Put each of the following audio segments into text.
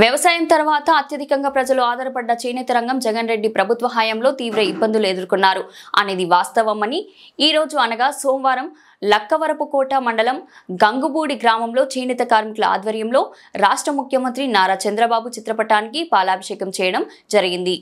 వ్యవసాయం తర్వాత అత్యధికంగా ప్రజలు ఆధారపడ్డ చేనేత రంగం జగన్ రెడ్డి ప్రభుత్వ హయాంలో తీవ్ర ఇబ్బందులు ఎదుర్కొన్నారు అనేది వాస్తవమని ఈ రోజు అనగా సోమవారం లక్కవరపుకోట మండలం గంగుబూడి గ్రామంలో చేనేత కార్మికుల ఆధ్వర్యంలో రాష్ట్ర ముఖ్యమంత్రి నారా చంద్రబాబు చిత్రపటానికి పాలాభిషేకం చేయడం జరిగింది.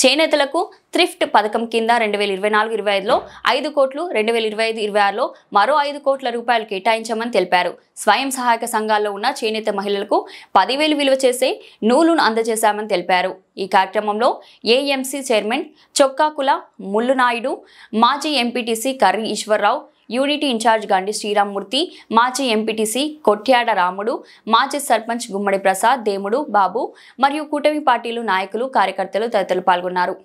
చేనేతలకు థ్రిఫ్ట్ పథకం కింద 2024-25లో 5 కోట్లు, 2025-26లో మరో 5 కోట్ల రూపాయలు కేటాయించామని తెలిపారు. స్వయం సహాయక సంఘాల్లో ఉన్న చేనేత మహిళలకు 10,000 విలువ చేసే నూలును అందజేశామని తెలిపారు. ఈ కార్యక్రమంలో ఏఎంసీ చైర్మన్ చొక్కాకుల ముల్లునాయుడు, మాజీ MPTC Karri Eswararao, unity incharge Gandi Sriramamurthy, మాజీ ఎంపీటీసీ కొట్యాడ రాముడు, మాజీ సర్పంచ్ గుమ్మడి ప్రసాద్, దేముడు బాబు మరియు కూటమి పార్టీలు నాయకులు, కార్యకర్తలు తదితరులు పాల్గొన్నారు.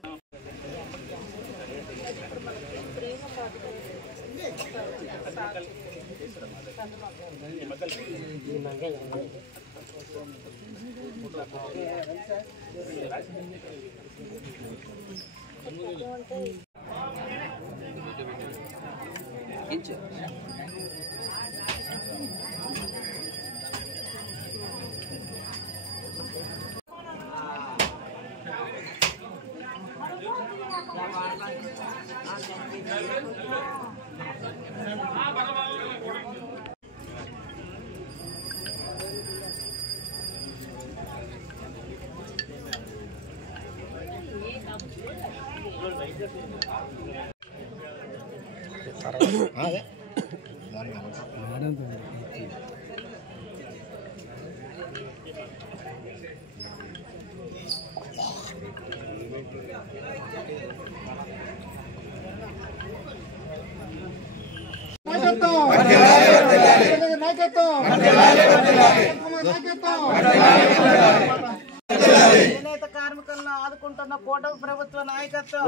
చేనేత కార్మికులను ఆదుకుంటున్న కూటమి ప్రభుత్వ నాయకత్వం,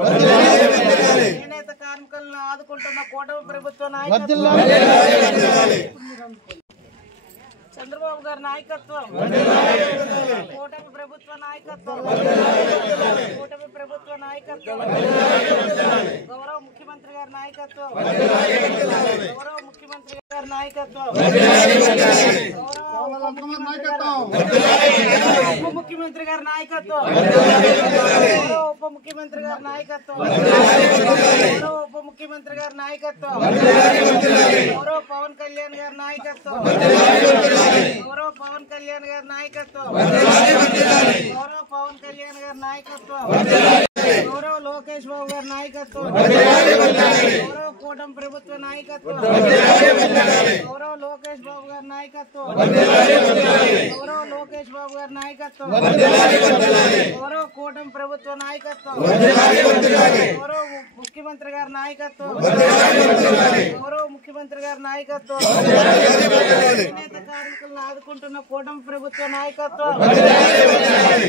చేనేత కార్మికులను ఆదుకుంటున్న కూటమి ప్రభుత్వ నాయకత్వం, చంద్రబాబు గారి నాయకత్వం, కూటమి ప్రభుత్వ నాయకత్వం, కూటమి ప్రభుత్వ నాయకత్వం, గౌరవ ముఖ్యమంత్రి గారి నాయకత్వం, గౌరవ ముఖ్యమంత్రి గారి నాయకత్వం, గౌరవ ఉప ముఖ్యమంత్రి గారి నాయకత్వం, గౌరవ ఉప ముఖ్యమంత్రి గారి నాయకత్వం, గౌరవ ఉప ముఖ్యమంత్రి గారి నాయకత్వం, గౌరవ పవన్ కళ్యాణ్ గారి నాయకత్వం, గౌరవ పవన్ కళ్యాణ్ గారి నాయకత్వం, గౌరవ పవన్ కళ్యాణ్ గారి నాయకత్వం, గౌరవ లోకేష్ బాబు గారి నాయకత్వం, గౌరవ కూటమి ప్రభుత్వ నాయకత్వం, గౌరవ లోకేష్ బాబు గారి నాయకత్వం, గౌరవ లోకేష్ బాబు గారి నాయకత్వం, గౌరవ కూటమి ప్రభుత్వ నాయకత్వం, గౌరవ ముఖ్యమంత్రి గారి నాయకత్వం, గౌరవ ముఖ్యమంత్రి గారి నాయకత్వం, చేనేత కార్మికులను ఆదుకుంటున్న కూటమి ప్రభుత్వ నాయకత్వం,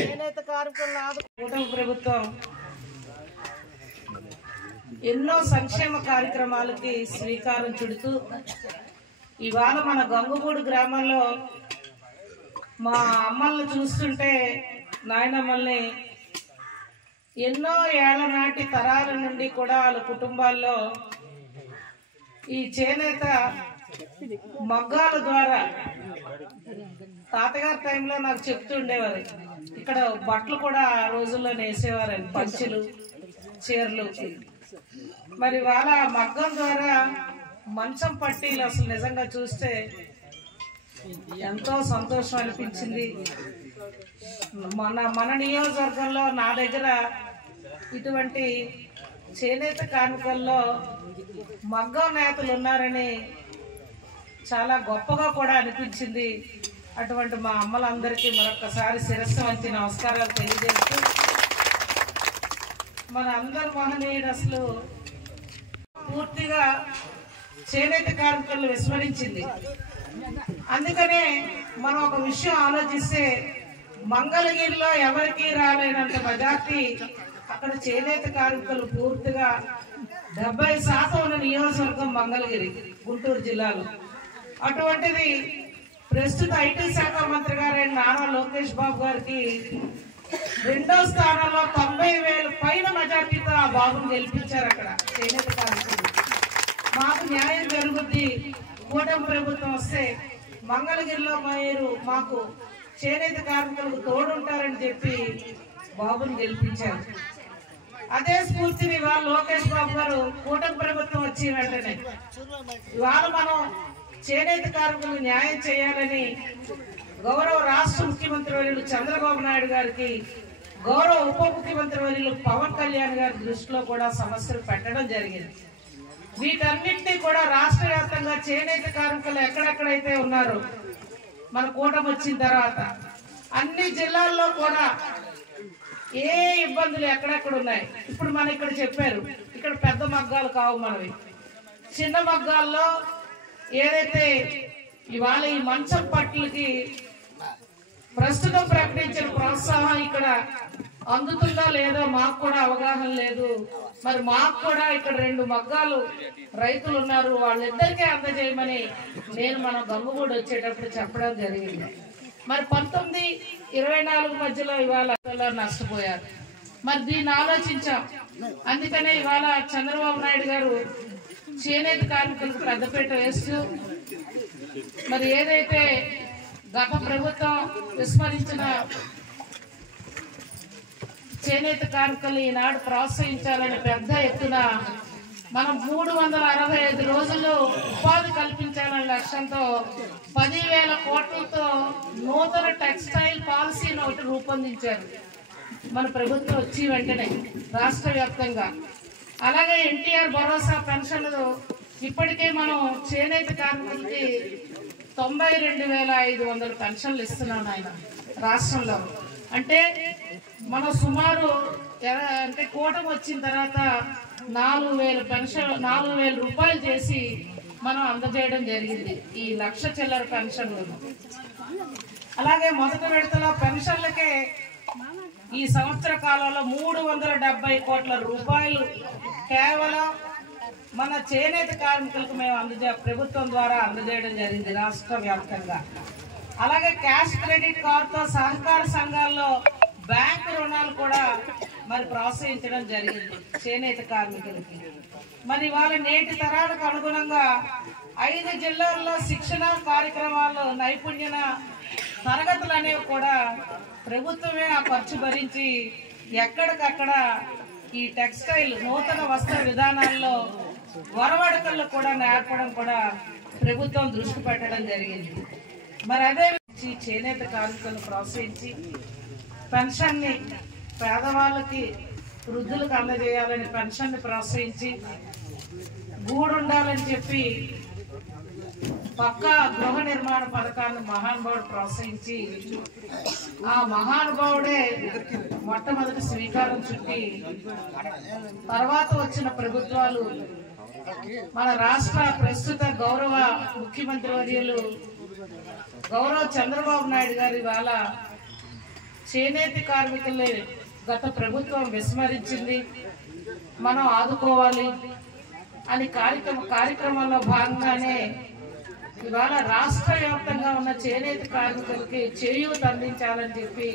చేనేత కార్మికులను కూటమి ప్రభుత్వం ఎన్నో సంక్షేమ కార్యక్రమాలకి శ్రీకారం చుడుతూ ఇవాళ మన గంగుబూడి గ్రామంలో మా అమ్మల్ని చూస్తుంటే, నాయనమ్మల్ని ఎన్నో ఏళ్ల నాటి తరాల నుండి కూడా వాళ్ళ కుటుంబాల్లో ఈ చేనేత మగ్గాల ద్వారా తాతగారి టైంలో నాకు చెప్తుండేవారు. ఇక్కడ బట్టలు కూడా ఆ రోజుల్లో నేసేవారండి, పంచెలు, చీరలు. మరి వాళ్ళ మగ్గం ద్వారా మంచం పట్టీలు అసలు నిజంగా చూస్తే ఎంతో సంతోషం అనిపించింది. మన నియోజకవర్గంలో నా దగ్గర ఇటువంటి చేనేత కార్మికుల్లో మగ్గం నేతలు ఉన్నారని చాలా గొప్పగా కూడా అనిపించింది. అటువంటి మా అమ్మలందరికీ మరొకసారి శిరస్సు వంచి నమస్కారాలు తెలియజేస్తూ, మన అందరు మహనీయుడు అసలు పూర్తిగా చేనేత కార్మికులను విస్మరించింది. అందుకనే మనం ఒక విషయం ఆలోచిస్తే, మంగళగిరిలో ఎవరికి రాలేనంత మెజార్టీ అక్కడ చేనేత కార్మికులు పూర్తిగా 70% ఉన్న నియోజకవర్గం మంగళగిరి, గుంటూరు జిల్లాలో. అటువంటిది ప్రస్తుత ఐటీ శాఖ మంత్రి గారైన నారా లోకేష్ బాబు గారికి 2వ స్థానంలో 90,000 పైన మెజార్టీతో ఆ బాబును గెలిపించారు అక్కడ చేనేత కార్మికులు. మాకు న్యాయం జరుగుద్ది, కూటమి ప్రభుత్వం వస్తే మంగళగిరిలో మీరు మాకు చేనేత కార్మికులకు తోడుంటారని చెప్పి బాబుని గెలిపించారు. అదే స్ఫూర్తిని ఇవాళ లోకేష్ బాబు గారు కూటమి ప్రభుత్వం వచ్చి వెంటనే ఇవాళ మనం చేనేత కార్మికులకు న్యాయం చేయాలని గౌరవ రాష్ట్ర ముఖ్యమంత్రి వర్యులు చంద్రబాబు నాయుడు గారికి, గౌరవ ఉప ముఖ్యమంత్రి వర్యులు పవన్ కళ్యాణ్ గారి దృష్టిలో కూడా సమస్యలు పెట్టడం జరిగింది. వీటన్నింటినీ కూడా రాష్ట్ర వ్యాప్తంగా చేనేత కార్మికులు ఎక్కడెక్కడైతే ఉన్నారో మన కూటమి వచ్చిన తర్వాత అన్ని జిల్లాల్లో కూడా ఏ ఇబ్బందులు ఎక్కడెక్కడ ఉన్నాయి. ఇప్పుడు మన ఇక్కడ చెప్పారు, ఇక్కడ పెద్ద మగ్గాలు కావు, మనవి చిన్న మగ్గాల్లో ఏదైతే ఇవాళ ఈ మంచం పట్లకి ప్రస్తుతం ప్రకటించిన ప్రోత్సాహం ఇక్కడ అందుతుందా లేదో మాకు కూడా అవగాహన లేదు. మరి మాకు కూడా ఇక్కడ 2 మగ్గాలు రైతులు ఉన్నారు, వాళ్ళిద్దరికీ అందజేయమని నేను మన గంగుగూడు వచ్చేటప్పుడు చెప్పడం జరిగింది. మరి 19-24 మధ్యలో ఇవాళ నష్టపోయారు. మరి దీన్ని ఆలోచించాం. అందుకనే ఇవాళ చంద్రబాబు నాయుడు గారు చేనేత కార్మికులకు పెద్దపీట వేస్తూ మరి ఏదైతే గత ప్రభుత్వం విస్మరించిన చేనేత కార్మికులు ఈనాడు ప్రోత్సహించాలని పెద్ద ఎత్తున మనం 365 రోజులు ఉపాధి కల్పించాలనే లక్ష్యంతో 10,000 కోట్లతో నూతన టెక్స్టైల్ పాలసీని ఒకటి రూపొందించారు మన ప్రభుత్వం వచ్చి వెంటనే రాష్ట్ర వ్యాప్తంగా. అలాగే ఎన్టీఆర్ భరోసా పెన్షన్లు ఇప్పటికే మనం చేనేత కార్మికులకి 92,500 పెన్షన్లు ఇస్తున్నాం ఆయన రాష్ట్రంలో. అంటే మనం సుమారు అంటే కూటమి వచ్చిన తర్వాత 4,000 రూపాయలు చేసి మనం అందజేయడం జరిగింది ఈ 1,00,000 చిల్లర పెన్షన్లు. అలాగే మొదటి విడతలో పెన్షన్లకే ఈ సంవత్సర కాలంలో 370 కోట్ల రూపాయలు కేవలం మన చేనేత కార్మికులకు మేము ప్రభుత్వం ద్వారా అందజేయడం జరిగింది రాష్ట్ర వ్యాప్తంగా. అలాగే క్యాష్ క్రెడిట్ కార్డుతో సహకార సంఘాల్లో బ్యాంకు రుణాలు కూడా మరి ప్రోత్సహించడం జరిగింది చేనేత కార్మికులకి. మరి వాళ్ళ నేటి తరాలకు అనుగుణంగా 5 జిల్లాల్లో శిక్షణ కార్యక్రమాలు, నైపుణ్య తరగతులు అనేవి కూడా ప్రభుత్వమే ఆ ఖర్చు భరించి ఎక్కడికక్కడ ఈ టెక్స్టైల్ నూతన వస్త్ర విధానాల్లో వరవడకల్లో కూడా నేర్పడం కూడా ప్రభుత్వం దృష్టి పెట్టడం జరిగింది. మరి అదే చేనేత కార్మికులను ప్రోత్సహించి పెన్షన్ని పేదవాళ్ళకి, వృద్ధులకు అందజేయాలని పెన్షన్ని ప్రోత్సహించి గూడు ఉండాలని చెప్పి పక్కా గృహ నిర్మాణ పథకాన్ని మహానుభావుడు ప్రోత్సహించి ఆ మహానుభావుడే మొట్టమొదటి శ్రీకారం చుట్టి తర్వాత వచ్చిన ప్రభుత్వాలు మన రాష్ట్ర ప్రస్తుత గౌరవ ముఖ్యమంత్రి వర్యులు గౌరవ చంద్రబాబు నాయుడు గారి ఇవాళ చేనేత కార్మికుల్ని గత ప్రభుత్వం విస్మరించింది, మనం ఆదుకోవాలి అని కార్యక్రమంలో భాగంగానే ఇవాళ రాష్ట్ర వ్యాప్తంగా ఉన్న చేనేత కార్మికులకి చేయూత అందించాలని చెప్పి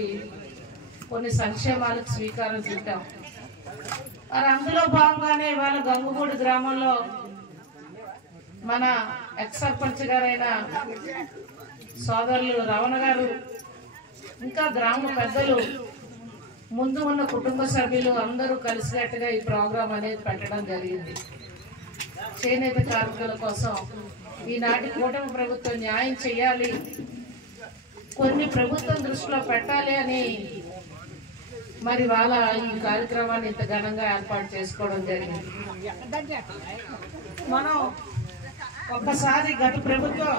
కొన్ని సంక్షేమాలకు శ్రీకారం చుట్టాం. మరి అందులో భాగంగానే ఇవాళ గంగుగూడు గ్రామంలో మన ఎక్స్ సర్పంచ్ గారైన సోదరులు రమణ గారు, ఇంకా గ్రామ పెద్దలు, ముందు ఉన్న కుటుంబ సభ్యులు అందరూ కలిసినట్టుగా ఈ ప్రోగ్రాం అనేది పెట్టడం జరిగింది. చేనేత కార్మికుల కోసం ఈనాటి కూటమి ప్రభుత్వం న్యాయం చేయాలి, కొన్ని ప్రభుత్వం దృష్టిలో పెట్టాలి అని మరి వాళ్ళ ఈ కార్యక్రమాన్ని ఇంత ఘనంగా ఏర్పాటు చేసుకోవడం జరిగింది. మనం ఒక్కసారి గత ప్రభుత్వం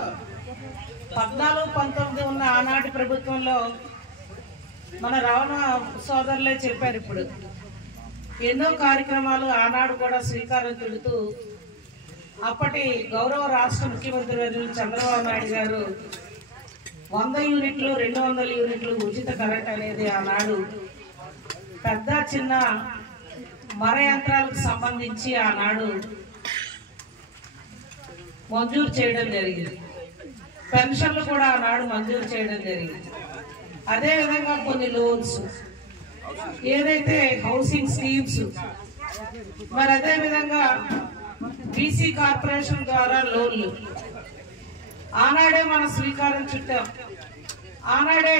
14-19 ఉన్న ఆనాటి ప్రభుత్వంలో మన రమణ సోదరులే చెప్పారు, ఇప్పుడు ఎన్నో కార్యక్రమాలు ఆనాడు కూడా శ్రీకారం చుడుతూ అప్పటి గౌరవ రాష్ట్ర ముఖ్యమంత్రి వర్యులు చంద్రబాబు నాయుడు గారు 100 యూనిట్లు 200 యూనిట్లు ఉచిత కరెంట్ అనేది ఆనాడు పెద్ద చిన్న మర యంత్రాలకు సంబంధించి ఆనాడు మంజూరు చేయడం జరిగింది. పెన్షన్లు కూడా ఆనాడు మంజూరు చేయడం జరిగింది. అదేవిధంగా కొన్ని లోన్స్, ఏదైతే హౌసింగ్ స్కీమ్స్, మరి అదేవిధంగా బీసీ కార్పొరేషన్ ద్వారా లోన్లు ఆనాడే మనం శ్రీకారం చుట్టాం. ఆనాడే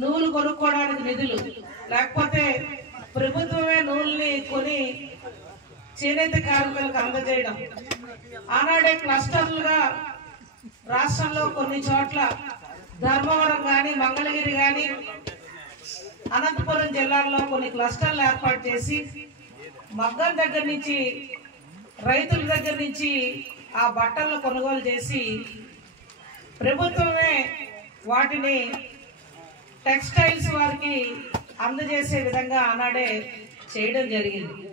నూలు కొనుక్కోవడానికి నిధులు, లేకపోతే ప్రభుత్వమే నూలుని కొని చేనేత కార్మికులకు అందజేయడం, ఆనాడే క్లస్టర్లుగా రాష్ట్రంలో కొన్ని చోట్ల ధర్మవరం కానీ మంగళగిరి కానీ అనంతపురం జిల్లాల్లో కొన్ని క్లస్టర్లు ఏర్పాటు చేసి మగ్గం దగ్గర నుంచి రైతుల దగ్గర నుంచి ఆ బట్టలను కొనుగోలు చేసి ప్రభుత్వమే వాటిని టెక్స్టైల్స్ వారికి అందజేసే విధంగా ఆనాడే చేయడం జరిగింది.